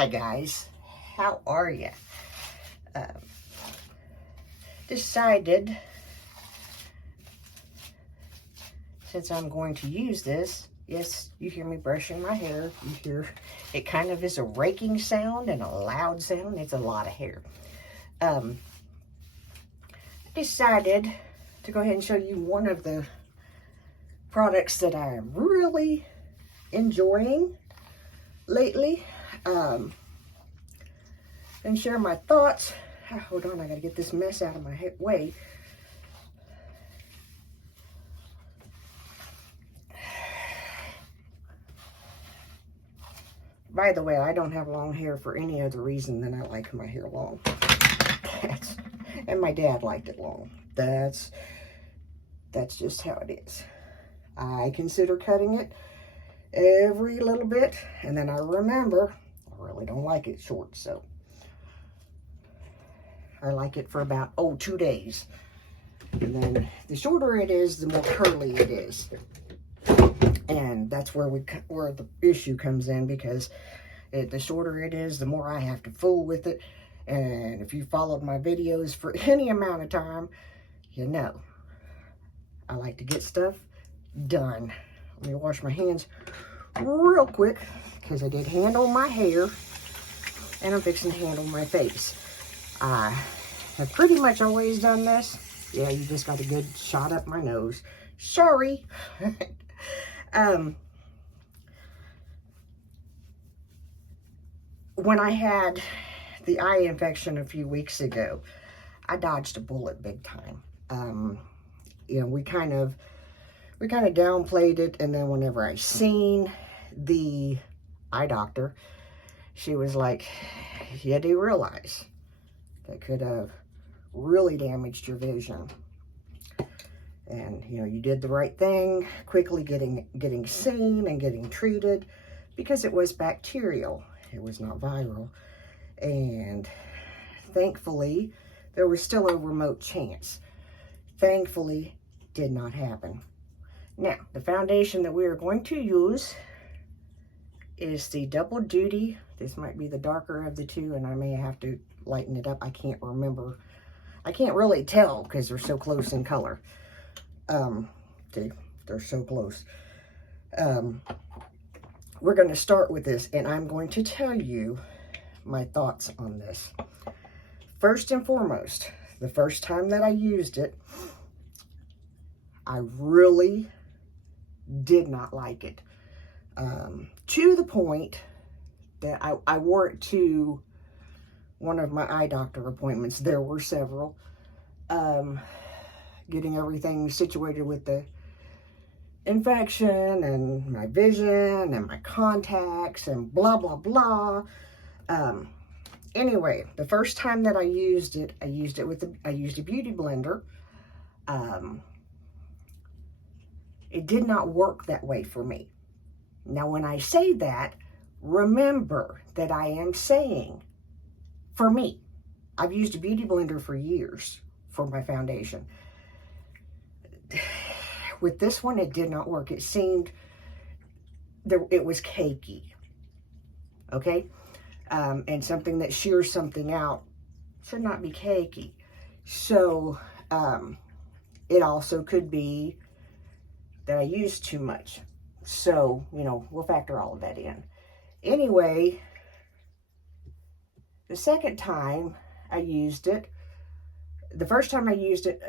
Hi guys, how are you? Decided, since I'm going to use this, yes, you hear me brushing my hair, you hear it kind of is a raking sound and a loud sound. It's a lot of hair. I decided to go ahead and show you one of the products that I am really enjoying lately, and share my thoughts. Hold on, I gotta get this mess out of my way. By the way, I don't have long hair for any other reason than I like my hair long. And my dad liked it long. That's just how it is. I consider cutting it every little bit, and then I remember I really don't like it short, so I like it for about 2 days. And then the shorter it is, the more curly it is. And that's where the issue comes in, because the shorter it is, the more I have to fool with it. And if you followed my videos for any amount of time, you know I like to get stuff done. Let me wash my hands real quick, because I did handle my hair, and I'm fixing to handle my face. I have pretty much always done this. Yeah, you just got a good shot up my nose. Sorry. When I had the eye infection a few weeks ago, I dodged a bullet big time. You know, we kind of downplayed it, and then whenever I seen the eye doctor, she was like, "You do realize that could have really damaged your vision, and you know, you did the right thing, quickly getting seen and getting treated, because it was bacterial, it was not viral, and thankfully there was still a remote chance. Thankfully, did not happen." Now, the foundation that we are going to use is the Double Duty. This might be the darker of the two, and I may have to lighten it up. I can't remember. I can't really tell because they're so close in color. They're so close. We're going to start with this, and I'm going to tell you my thoughts on this. First and foremost, the first time that I used it, I really did not like it. To the point that I wore it to one of my eye doctor appointments. There were several. Getting everything situated with the infection and my vision and my contacts and blah, blah, blah. Anyway, the first time that I used it, I used a beauty blender. It did not work that way for me. Now, when I say that, remember that I am saying, for me, I've used a beauty blender for years for my foundation. With this one, it did not work. It seemed, it was cakey, okay? And something that shears something out should not be cakey. So, it also could be that I used too much. So, you know, we'll factor all of that in. Anyway, the second time I used it, the first time I used it,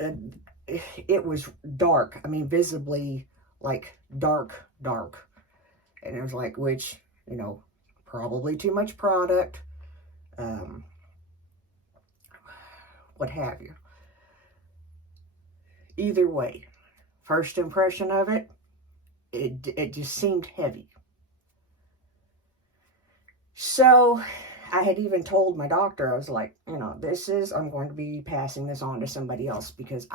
it was dark. I mean, visibly, like, dark. And it was like, which, you know, probably too much product, what have you. Either way, first impression of it, it just seemed heavy. So I had even told my doctor, I was like, you know, I'm going to be passing this on to somebody else, because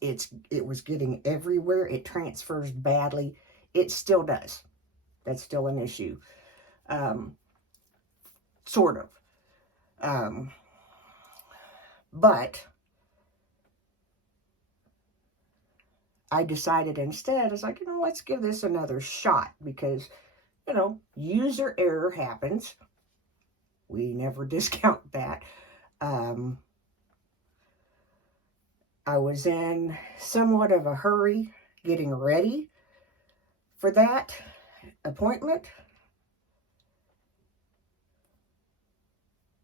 it was getting everywhere. It transfers badly. It still does. That's still an issue. Sort of. But I decided instead, I was like, you know, let's give this another shot, because, you know, user error happens. We never discount that. I was in somewhat of a hurry getting ready for that appointment.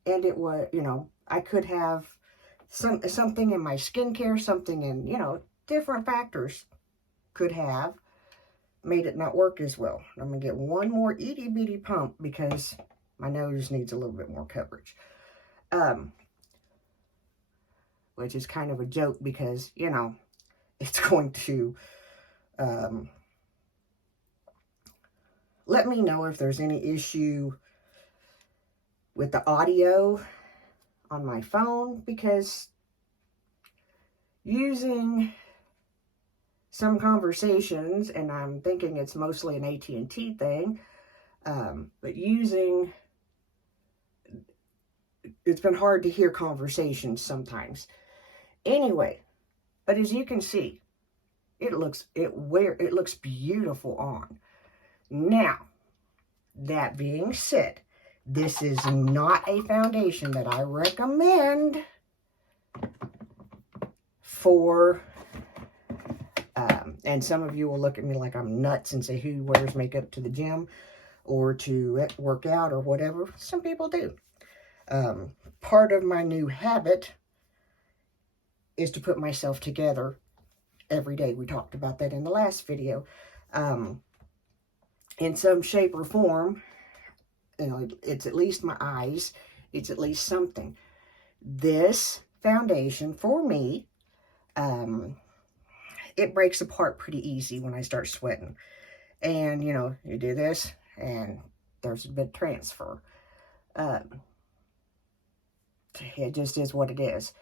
And it was, you know, I could have something in my skincare, something in, you know, different factors could have made it not work as well. I'm going to get one more itty bitty pump because my nose needs a little bit more coverage. Which is kind of a joke because, you know, it's going to let me know if there's any issue with the audio on my phone, because using some conversations, and I'm thinking it's mostly an AT&T thing, but it's been hard to hear conversations sometimes. Anyway, but as you can see, it looks beautiful on. Now, that being said, this is not a foundation that I recommend for, and some of you will look at me like I'm nuts and say, who wears makeup to the gym or to work out or whatever? Some people do. Part of my new habit is to put myself together every day. We talked about that in the last video. In some shape or form, you know, it's at least my eyes. It's at least something. This foundation, for me, it breaks apart pretty easy when I start sweating. And, you know, you do this, and there's a bit of transfer. It just is what it is.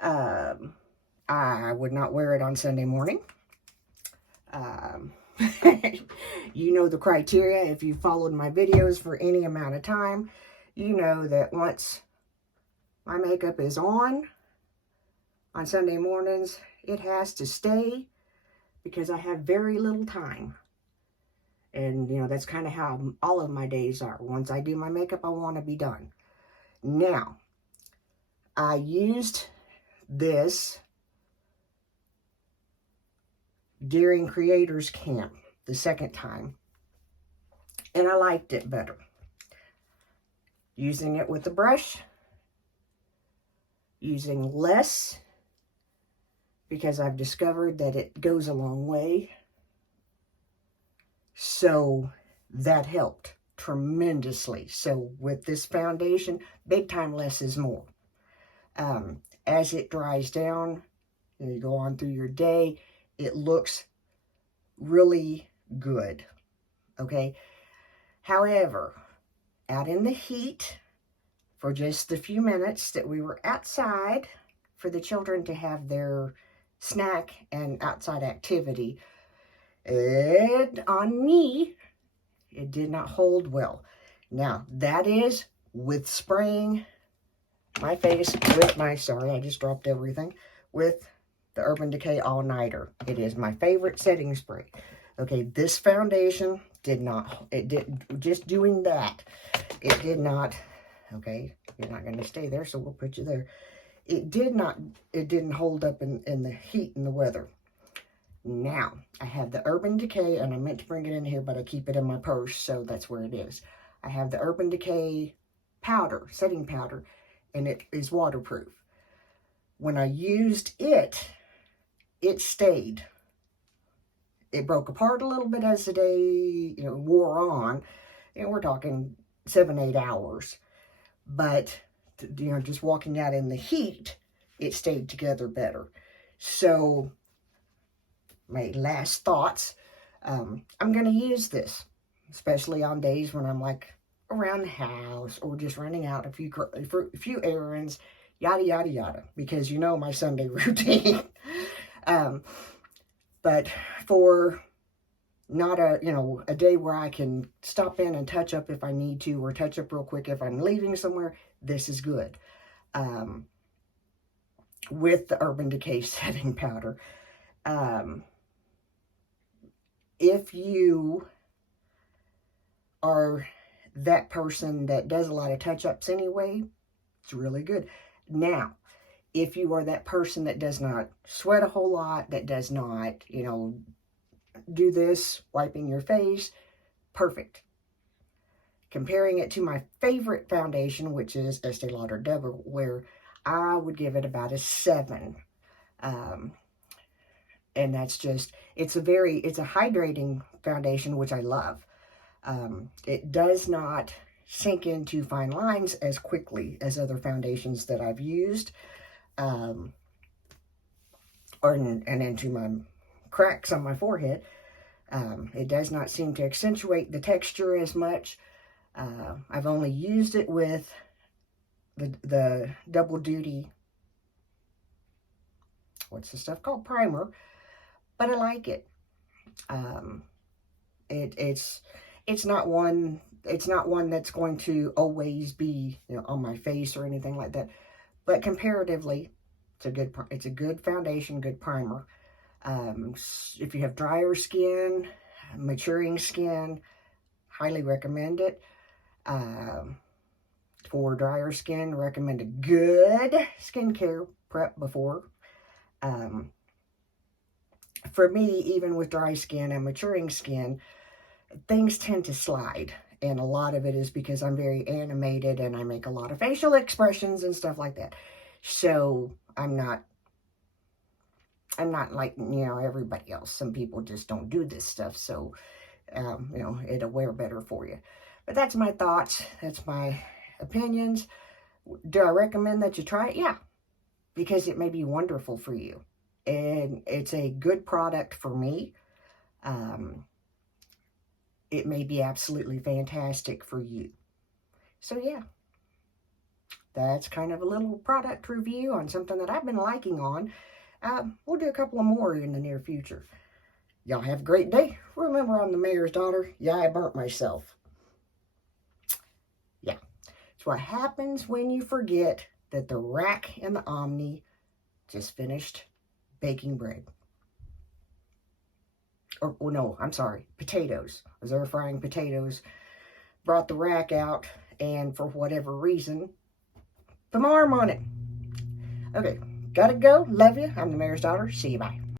I would not wear it on Sunday morning. You know the criteria. If you followed my videos for any amount of time, you know that once my makeup is on Sunday mornings, it has to stay, because I have very little time. And, you know, that's kind of how all of my days are. Once I do my makeup, I want to be done. Now, I used this during Creators Camp the second time, and I liked it better. Using it with the brush, using less, because I've discovered that it goes a long way. So that helped tremendously. So with this foundation, big time less is more. As it dries down and you go on through your day, it looks really good. Okay. However, out in the heat, for just the few minutes that we were outside for the children to have their snack and outside activity, on me, it did not hold well. Now, that is with spraying my face with my, sorry, I just dropped everything, with the Urban Decay All Nighter. It is my favorite setting spray. Okay, this foundation did not, just doing that, it did not, okay, you're not going to stay there, so we'll put you there. It didn't hold up in the heat and the weather. Now, I have the Urban Decay, and I meant to bring it in here, but I keep it in my purse, so that's where it is. I have the Urban Decay powder, setting powder, and it is waterproof. When I used it, it stayed. It broke apart a little bit as the day, you know, wore on, and we're talking 7-8 hours. But, you know, just walking out in the heat, it stayed together better. So, my last thoughts, I'm going to use this, especially on days when I'm like around the house or just running out a few errands, yada, yada, yada, because you know my Sunday routine. But for not a day where I can stop in and touch up if I need to, or touch up real quick if I'm leaving somewhere, this is good. With the Urban Decay setting powder. If you are that person that does a lot of touch-ups anyway, it's really good. Now, if you are that person that does not sweat a whole lot, that does not, do this, wiping your face, perfect. Comparing it to my favorite foundation, which is Estee Lauder Double, where I would give it about a 7. And that's just, it's a hydrating foundation, which I love. It does not sink into fine lines as quickly as other foundations that I've used, and into my cracks on my forehead. It does not seem to accentuate the texture as much. I've only used it with the double duty, what's the stuff called, primer, but I like it. It's not one that's going to always be, on my face or anything like that, but comparatively, it's a good foundation, good primer. If you have drier skin, maturing skin, highly recommend it. For drier skin, recommend a good skincare prep before. For me, even with dry skin and maturing skin, things tend to slide. And a lot of it is because I'm very animated and I make a lot of facial expressions and stuff like that. So I'm not like, everybody else. Some people just don't do this stuff. So, it'll wear better for you. But that's my thoughts. That's my opinions. Do I recommend that you try it? Yeah. Because it may be wonderful for you. And it's a good product for me. It may be absolutely fantastic for you. So yeah, that's kind of a little product review on something that I've been liking on. We'll do a couple of more in the near future. Y'all have a great day. Remember, I'm the mayor's daughter. Yeah, I burnt myself. Yeah, it's what happens when you forget that the rack and the Omni just finished baking bread. Or, oh no, I'm sorry, potatoes. I was air frying potatoes, brought the rack out, and for whatever reason, the marm on it. Okay, gotta go. Love you. I'm the mayor's daughter. See you. Bye.